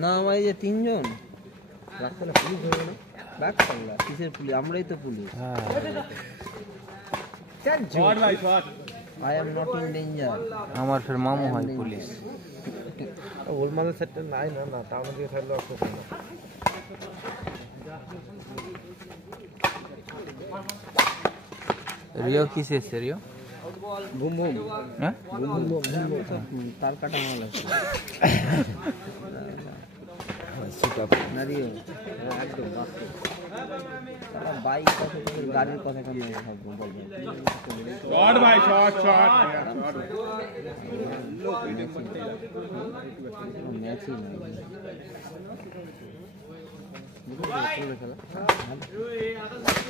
না আমার এই যে তিনজন রাস্তাটা পুলিশ হয়ে গেল ব্যাক পাল্লা কিসের পুলিশ আমরাই তো police I am not in danger আমার ফের মামু হয় পুলিশ ওল মালের সেটটা নাই না না টাউনে দিয়ে থাকলে অত না রিও কিসে এসছে রিও বুম বুম হ্যাঁ বুম বুম তার কাটা মাল আছে না রিও একদম তারা বাইক কথা গাড়ির কথা কেন বলবে শট ভাই শট শট ম্যাচই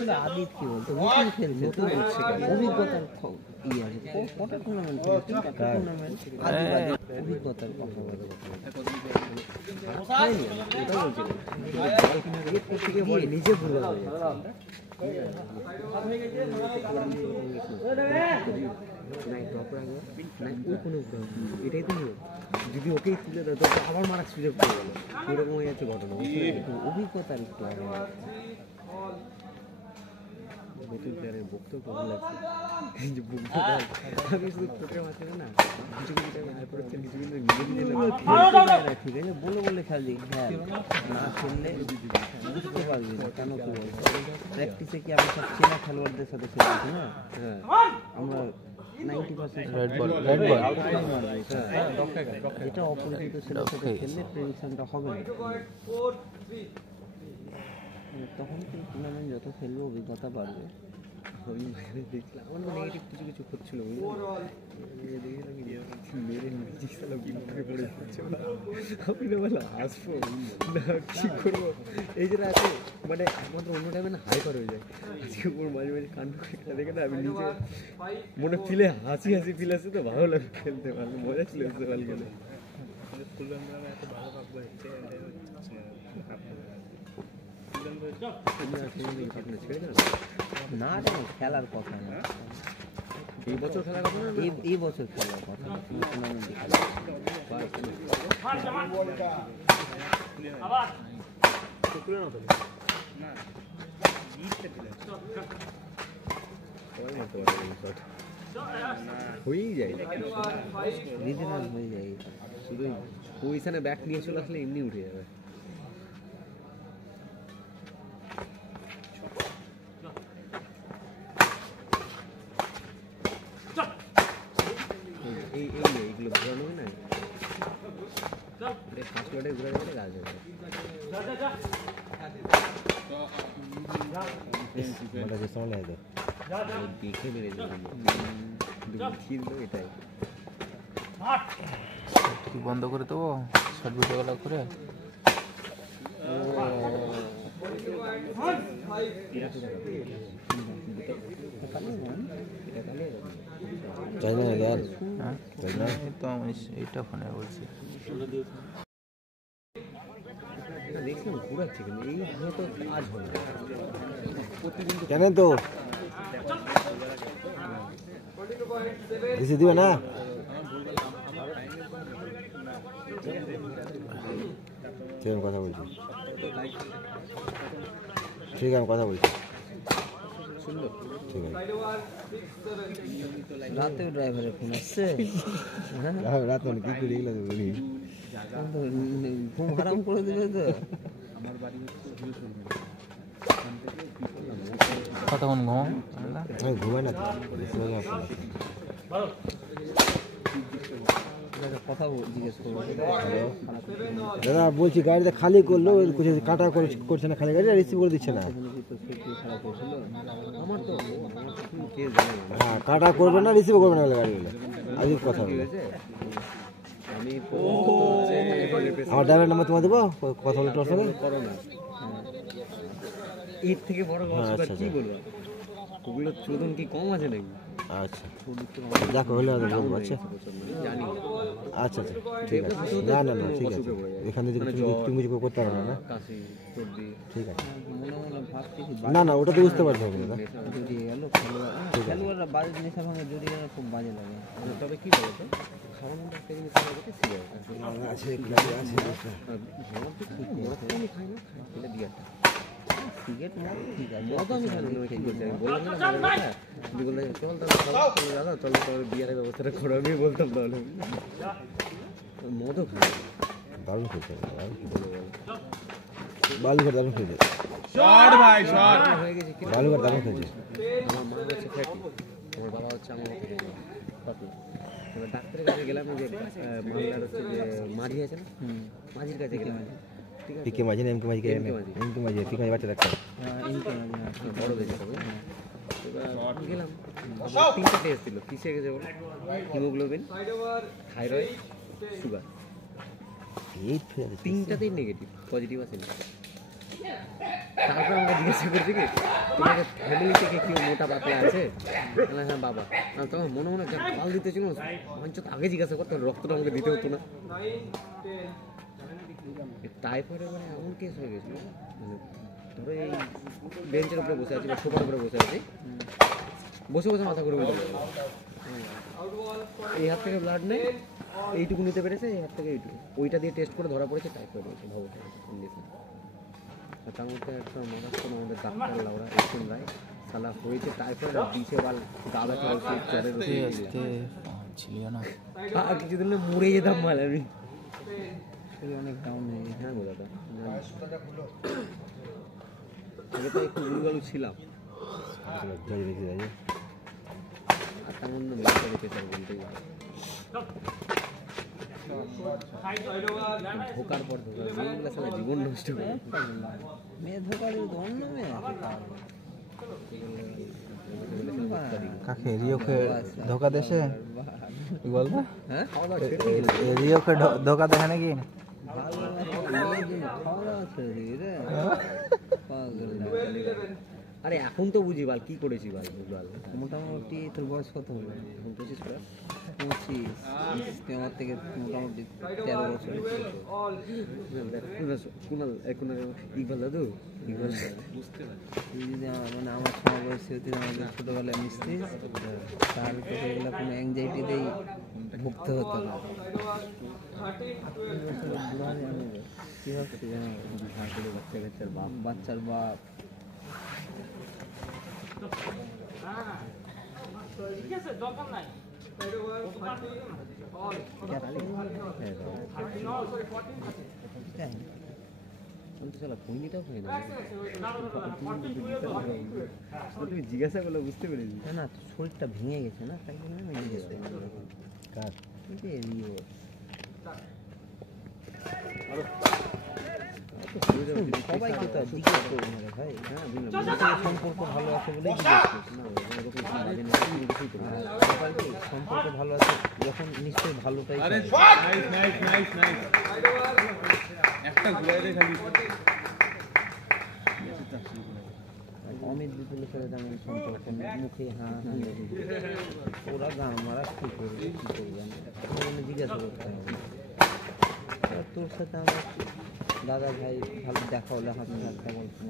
না আদিত কি বলতো নতুন খেলছে তো অভিজ্ঞতার ই আছে কটা টুর্নামেন্ট অভিজ্ঞতার কথা বলে নিজে ভুল এটাই তো যদি ওকেই তুলে দেয় তখন আবার মারার সুযোগ পেয়ে গেল এরকম হয়ে যাচ্ছে ঘটনা অভিজ্ঞতার একটু নতুন প্লেয়ারের বক্তব্য ভালো লাগছে আমি শুধু পোকের মাঝখানে না কিছু কিছু টাইমে হাই করেছে কিছু কিন্তু ঠিক আছে বলে খেলি হ্যাঁ না খেললে বুঝতে পারবি না কেন কি বলবো প্র্যাকটিসে কি আমরা সব চেনা খেলোয়াড়দের সাথে খেলছি না হ্যাঁ আমরা 90% রেড বল এটা অপরিচিত ছেলের সাথে খেললে প্রেডিকশনটা হবে না তখন কিন্তু টুর্নামেন্ট যত খেলবে অভিজ্ঞতা বাড়বে আমি দেখলাম আমার নেগেটিভ কিছু কিছু হচ্ছিল আসবো না কি করবো এই যে আছে মানে একমাত্র অন্য টাইমে না হাইপার হয়ে যায় আজকে ওর মাঝে মাঝে কাণ্ড খেলা দেখে না আমি নিজে মনে ফিলে হাসি ফিল আসছে তো ভালো লাগে খেলতে পারলে মজা ছিল ভালো গেলে না খেলার কথা না এই বছর খেলার কথা না এই বছর খেলার কথা হয়েই যায় রিজনাল হয়ে যায় শুধু পজিশনে ব্যাক নিয়ে চলে আসলে এমনি উঠে যাবে এইগুলো ঘোরানো হয় না ফার্স্ট ওয়ার্ডে ঘুরে গেলে গাছ হবে দেখে মেরে এটাই কি বন্ধ করে দেবো শর্ট ভিডিওগুলো করে এইটা ফোনে বলছি দেখলাম ঘুরাচ্ছে কিন্তু এই হয়তো কাজ হবে কেন তো বেশি দিবে না ঠিক কথা বলছি ঠিক আছে কথা বলছি সুন্দর ঠিক আছে রাতেও ড্রাইভারের ফোন আসছে রাত মানে কি করে এগুলো ঘুম হারাম করে দিবে তো কতক্ষণ ঘুমায় না কথা জিজ্ঞেস করবো দাদা বলছি গাড়িটা খালি করলো কাটা করছে না খালি গাড়ি রিসিভ করে দিচ্ছে না হ্যাঁ কাটা করবে না রিসিভ করবে না গাড়িগুলো আজকে কথা বলে আমার ড্রাইভার নাম্বার তোমার দেবো কথা বলে তোর সঙ্গে এর থেকে বড় কি বলবো ওগুলো চোদন কি কম আছে নাকি আচ্ছা দেখো হলে বলবো আচ্ছা জানি আচ্ছা আচ্ছা ঠিক আছে না না না ঠিক আছে এখানে যদি কিছু তুমি কিছু করতে পারো না ঠিক আছে না না ওটা তো বুঝতে পারতে হবে না জড়িয়ে গেল খেলোয়াড়রা বাজে নেশা ভাঙে জড়িয়ে গেলে খুব বাজে লাগে তবে কি বলতো খাওয়ার মধ্যে একটা জিনিস খাওয়া যেতে সিগারেট আছে আছে আমার তো ঠিক মদ তো আমি খাই না এটা বিয়ারটা সিগারেট মদ ঠিক আছে মদ আমি খাই না ঠিক বলছি আমি বললাম না মদের কথা তুমি বললে চল তাহলে দাদা চল তাহলে বিয়ারের ব্যবস্থাটা করো আমি বলতাম তাহলে মদও খাই দারুণ খেতে বালুঘাট দারুণ খেতে হয়ে গেছে কি বালুঘাট দারুণ খেতে আমার মা হচ্ছে ফ্যাটি আমার বাবা হচ্ছে আমার মতো পাতলা এবার ডাক্তারের কাছে গেলাম যে মামলার হচ্ছে যে মাঝি আছে না মাঝির কাছে গেলাম ঠিক আছে পিকে মাঝি না এমকে মাঝি এমকে মাঝি পিকে মাঝি বাচ্চা ডাক্তার বড় দেখে তবে এবার গেলাম তিনটা টেস্ট ছিল কিসে গেছে বলো হিমোগ্লোবিন থাইরয়েড সুগার এই তিনটাতেই নেগেটিভ পজিটিভ আছে না তারপর আমরা জিজ্ঞাসা করছি কি তোমাদের ফ্যামিলি থেকে কেউ মোটা পাতলা আছে হ্যাঁ বাবা আর তোমার মনে মনে পাল দিতে ছিল মঞ্চ তো আগে জিজ্ঞাসা করতো রক্তটা আমাকে দিতে হতো না টাইফয়েড মানে এমন কেস হয়ে গেছিল মানে ধরো এই বেঞ্চের উপরে বসে আছি বা সোফার উপরে বসে আছি বসে বসে মাথা করে বলতে এই হাত থেকে ব্লাড নেই এইটুকু নিতে পেরেছে এই হাত থেকে এইটুকু ওইটা দিয়ে টেস্ট করে ধরা পড়েছে টাইফয়েড হয়েছে ভাবো তার মধ্যে একটা মারাত্মক আমাদের ডাক্তার লাউরা এসেন রায় সালা হয়েছে টাইফয়েড আর দিছে বাল গা ব্যথা হচ্ছে জ্বরের ছিল না আর কিছুদিন মরে যেতাম মাল আমি অনেক ডাউন হয়ে গেছে হ্যাঁ গো দাদা আগে তো একটু গুলগালু ছিলাম আর তার মধ্যে মেডিকেল পেশার বলতে ধোকার পর ধোকা মেয়েগুলো সালা জীবন নষ্ট করে মেয়ে ধোকার অন্য মেয়ে কাকে রিওকে ধোকা দেশে কি বলবা হ্যাঁ রিওকে ধোকা দেয় নাকি আরে এখন তো বুঝি বাল কি করেছি ভাই বুঝবাল মোটামুটি তোর বয়স কত হলো এখন 25 প্লাস 25 আমার থেকে মোটামুটি 13 বছর কুনাল ইকবাল দাদু ইকবাল বুঝতে পারি মানে আমার সময় বয়সে হতে আমাদের ছোটবেলায় মিশতে তার তো এগুলো কোনো অ্যাংজাইটিতেই ভুগতে হতো না কি হচ্ছে বাচ্চার বাপ তুমি জিজ্ঞাসা করলে বুঝতে পেরেছি না শরীরটা ভেঙে গেছে না তাই জন্য ভেঙে গেছে সবাইকে তো জিজ্ঞেস করবো না ভাই হ্যাঁ সম্পর্ক ভালো আছে বলেই সম্পর্ক ভালো আছে যখন নিশ্চয়ই ভালোটাই অমিত বিপুলের সাথে যেমন সম্পর্ক মুখে হ্যাঁ ওরা গান মারা কি করবে কি করবে জিজ্ঞাসা করতে হবে তোর সাথে আমার দাদা ভাই ভালো দেখা হলে হাতে হাতটা বলছি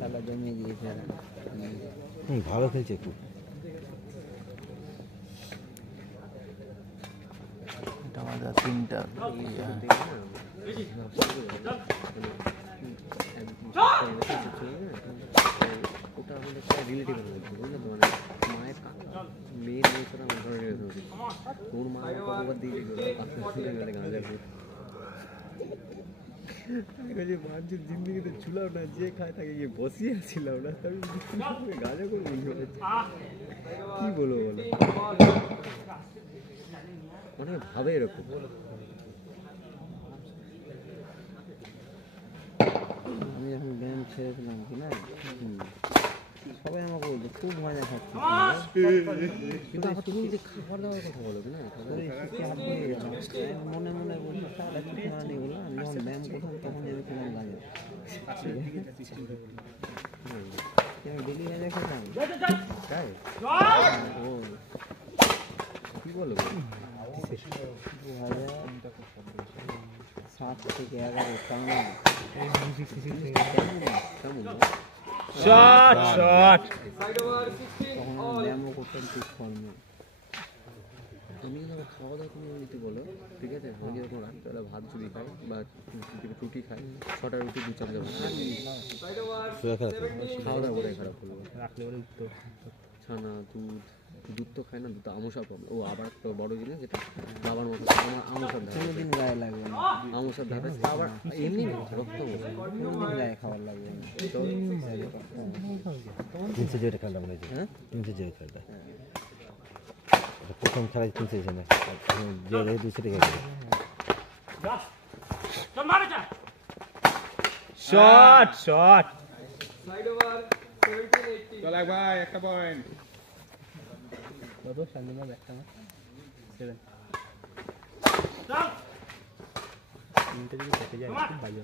দাদা জমিয়ে দিয়েছে ভালো খেলছে খুব এটা আমাদের তিনটা ওটা আমাদের একটা রিলেটিভ বলছে বুঝলে তো মানে মায়ের মেয়ের বছর আমার ঘরে রেখেছে তোর মা কতবার দিয়ে গেলে গাঁজা করে মানুষের জিন্দিগিতে ছুলাও না যে খায় তাকে গিয়ে বসিয়ে ছিলাম না আমি গাঁজা করে কি বলবো বলো অনেক ভাবে এরকম আমি যখন ব্যায়াম ছেড়েছিলাম কি না সবাই আমাকে বলতো খুব মজা খাচ্ছি কিন্তু তুমি যে খাবার দাবার কথা বলো না মনে মনে বলছি তার একটু খাওয়া নেই বলো আমি যখন ব্যায়াম করতাম তখন আমি কোনো গাজা ডেলি গাজা খেতাম তাই ও কি বলো 2007 থেকে 11 টানা কেমন শট শট তখন ব্যায়ামও করতাম ঠিক কর্ম। আমি কিন্তু আমার খাওয়া দাওয়া তুমি নিতে বলো, ঠিক আছে? আমি যেরকম রাত্রেবেলা ভাত যদি খাই বা রুটি খাই, 6টা রুটি 2 চামচ খাওয়া দাওয়া করে খারাপ করবো। রাখলে পরে ছানা দুধ তো খায় না, দুধ তো আমসা প্রবলেম। ও আবার একটা বড় জিনিস যেটা বাবার মতো আমার আমসার ধারে কোনোদিন গায়ে লাগবে না, আমসার ধারে আবার এমনি রক্ত কোনোদিন গায়ে খাবার লাগবে না। তো 300 জয়ের খেলটা মনে হচ্ছে। হ্যাঁ 300 জয়ের খেলটা প্রথম খেলায় 300 হয়েছে না, যে 200 টাকা খেলে। শট শট চল এক ভাই একটা পয়েন্ট। কত শান্তিমা একটা না ছেড়ে তিনটে যদি কেটে যায় খুব বাজে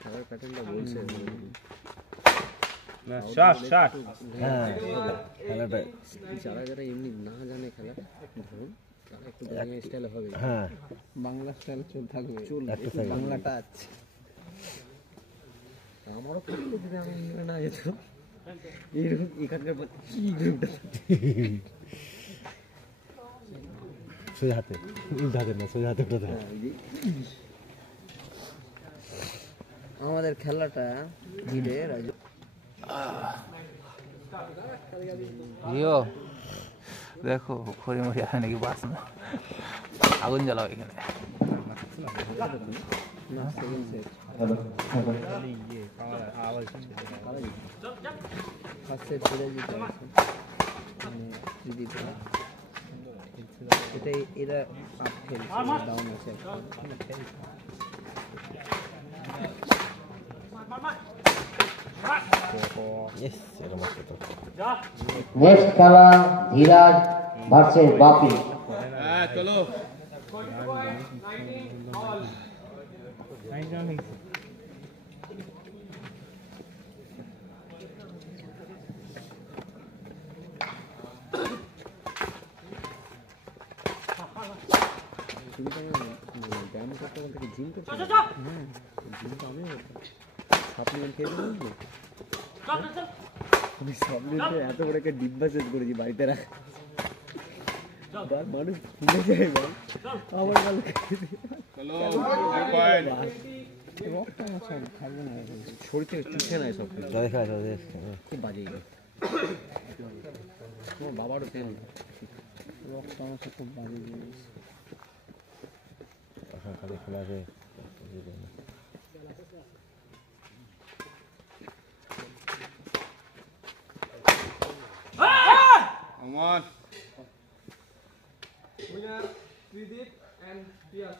খেলার প্যাটার্নটা বলছে শট শট হ্যাঁ খেলাটা যারা যারা এমনি না জানে খেলা ধরুন তারা একটু বাংলা স্টাইলে হবে। হ্যাঁ বাংলা স্টাইল থাকবে, একটা সাইড বাংলা টাচ। আমারও করতে যদি আমি না যেত এইরকম এখানকার কি গ্রুপটা সোজা হাতে, উল্টা হাতে না, সোজা হাতে উল্টা হাতে। আমাদের খেলাটা ধীরে রাজু জিও দেখো খড়ি মরি আসে নাকি বাস না, আগুন জ্বালাও এখানে। না সেকেন্ড সেট ফার্স্ট সেট ছেড়ে দিতে আছে মানে দিতে এটাই এরা আপ খেলছে, ডাউন আছে এখন। ইয়েস, এরকম একটা তো। নেক্সট খেলা ধীরাজ ভার্সেস বাপি। হ্যাঁ চলো তুমি তো ব্যায়াম করতে বলতে কি জিম করতে? হ্যাঁ জিম তো আমিও করতাম। সাপ্লিমেন্ট খেয়ে দিলাম আমি সাপ্লিমেন্টে এত বড় একটা ডিব্বা সেট করেছি বাড়িতে রাখ, মানুষ ভুলে যায় বল আমার ভালো চলো এক পয়েন্ট। রক্ত আমার সব থাকবে না এখন। শরীর থেকে চুষে নেয় সব কিছু। জয় খেলা জয়। কি বাজে এগুলো। তোমার বাবারও তেল রক্ত আমার সব খুব বাজে জিনিস। এখন খালি খেলা আছে। আমার Winner Tridip and Pias.